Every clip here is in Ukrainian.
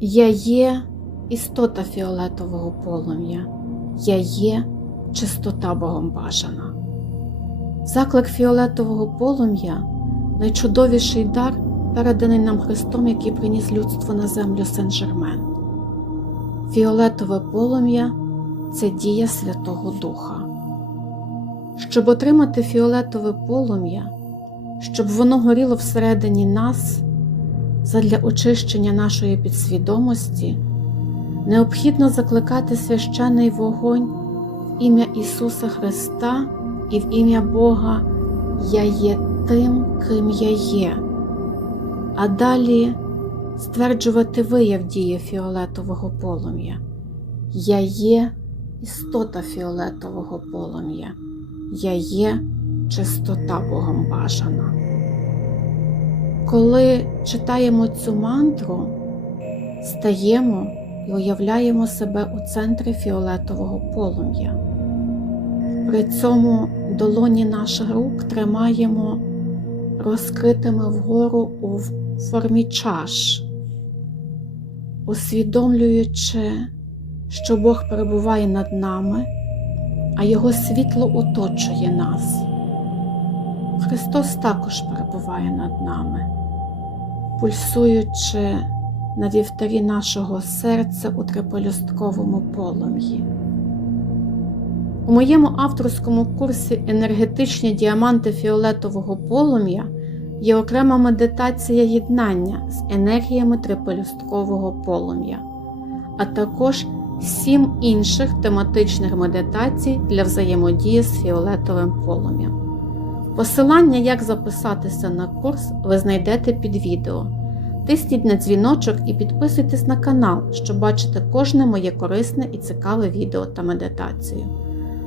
Я є істота фіолетового полум'я, я є чистота Богом бажана. Заклик фіолетового полум'я найчудовіший дар, переданий нам Христом, який приніс людство на землю Сен-Жермен. Фіолетове полум'я це дія Святого Духа. Щоб отримати фіолетове полум'я, щоб воно горіло всередині нас задля очищення нашої підсвідомості, необхідно закликати священний вогонь в ім'я Ісуса Христа і в ім'я Бога Я є тим, ким я є, а далі стверджувати вияв дії фіолетового полум'я. Я є істота фіолетового полум'я, я є чистота Богом бажана. Коли читаємо цю мантру, стаємо і уявляємо себе у центрі фіолетового полум'я. При цьому долоні наших рук тримаємо розкритими вгору у формі чаш, усвідомлюючи, що Бог перебуває над нами, а Його світло оточує нас. Христос також перебуває над нами, пульсуючи на вівтарі нашого серця у трипелюстковому полум'ї. У моєму авторському курсі Енергетичні діаманти фіолетового полум'я є окрема медитація єднання з енергіями трипелюсткового полум'я, а також сім інших тематичних медитацій для взаємодії з фіолетовим полум'ям. Посилання, як записатися на курс, ви знайдете під відео. Тисніть на дзвіночок і підписуйтесь на канал, щоб бачити кожне моє корисне і цікаве відео та медитацію.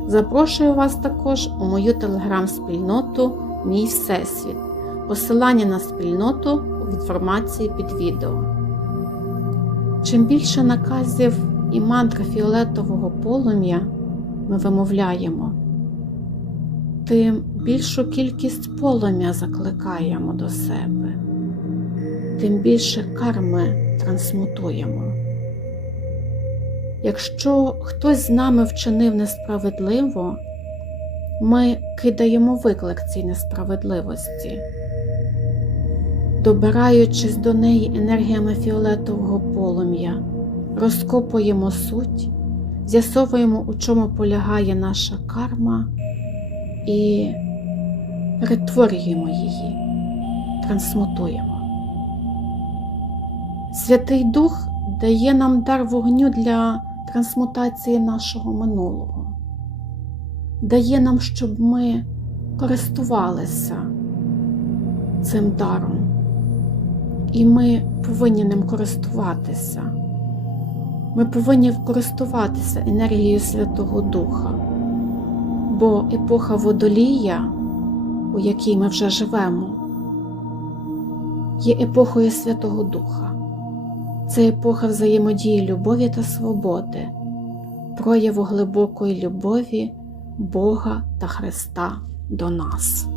Запрошую вас також у мою телеграм-спільноту Мій Всесвіт. Посилання на спільноту в інформації під відео. Чим більше наказів і мантри фіолетового полум'я ми вимовляємо, тим більшу кількість полум'я закликаємо до себе, тим більше карми трансмутуємо. Якщо хтось з нами вчинив несправедливо, ми кидаємо виклик цій несправедливості, добираючись до неї енергіями фіолетового полум'я, розкопуємо суть, з'ясовуємо, у чому полягає наша карма, і перетворюємо її, трансмутуємо. Святий Дух дає нам дар вогню для трансмутації нашого минулого, дає нам, щоб ми користувалися цим даром, і ми повинні ним користуватися. Ми повинні користуватися енергією Святого Духа, бо епоха водолія, у якій ми вже живемо, є епохою Святого Духа. Це епоха взаємодії любові та свободи, прояву глибокої любові Бога та Христа до нас.